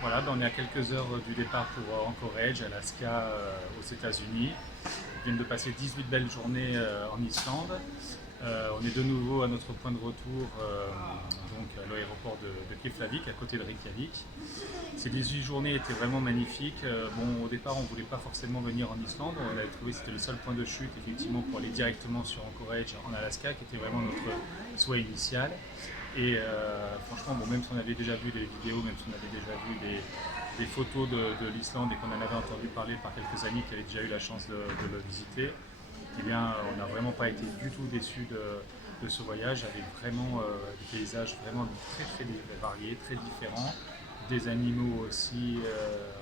Voilà, ben, on est à quelques heures du départ pour Anchorage, Alaska, aux États-Unis. On vient de passer 18 belles journées en Islande. On est de nouveau à notre point de retour, donc à l'aéroport de Keflavik, à côté de Reykjavik. Ces 18 journées étaient vraiment magnifiques. Bon, au départ, on ne voulait pas forcément venir en Islande. On avait trouvé que c'était le seul point de chute, effectivement, pour aller directement sur Anchorage en Alaska, qui était vraiment notre souhait initial. Et franchement, bon, même si on avait déjà vu des vidéos, même si on avait déjà vu des photos de l'Islande et qu'on en avait entendu parler par quelques amis qui avaient déjà eu la chance de le visiter, eh bien, on n'a vraiment pas été du tout déçus de ce voyage, avec vraiment des paysages vraiment très très variés, très différents, des animaux aussi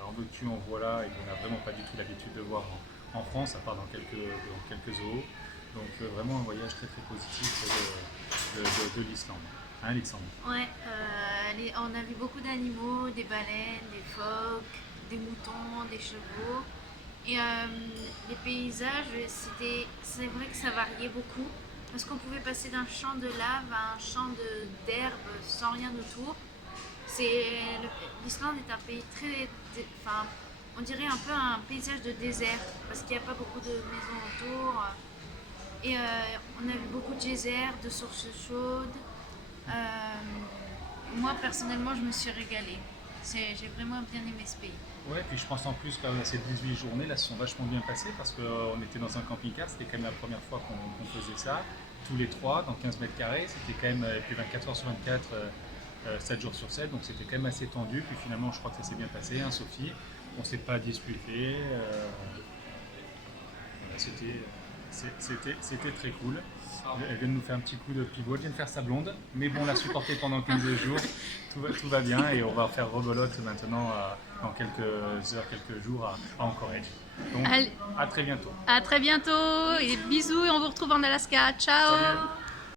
en veux-tu en voilà et qu'on n'a vraiment pas du tout l'habitude de voir en France, à part dans quelques zoos. Donc vraiment un voyage très très positif de l'Islande. Hein, Alexandre? Ouais, on a vu beaucoup d'animaux, des baleines, des phoques, des moutons, des chevaux. Et les paysages, c'est vrai que ça variait beaucoup. Parce qu'on pouvait passer d'un champ de lave à un champ d'herbe sans rien autour. L'Islande est un pays enfin, on dirait un peu un paysage de désert parce qu'il n'y a pas beaucoup de maisons autour. Et on a vu beaucoup de geysers, de sources chaudes. Moi personnellement, je me suis régalée. J'ai vraiment bien aimé ce pays. Ouais, puis je pense en plus que ces 18 journées là se sont vachement bien passées parce qu'on était dans un camping-car, c'était quand même la première fois qu'on faisait ça, tous les trois dans 15 mètres carrés, c'était quand même, et puis 24 heures sur 24, 7 jours sur 7, donc c'était quand même assez tendu, puis finalement je crois que ça s'est bien passé, hein, Sophie, on s'est pas disputé, voilà, c'était très cool. Elle vient de nous faire un petit coup de pivot, elle vient de faire sa blonde, mais bon, on l'a supporté pendant 15 jours, tout va bien et on va faire rebelote maintenant dans quelques heures, quelques jours à Anchorage. Donc Allez, à très bientôt. à très bientôt et bisous et on vous retrouve en Alaska. Ciao! Salut!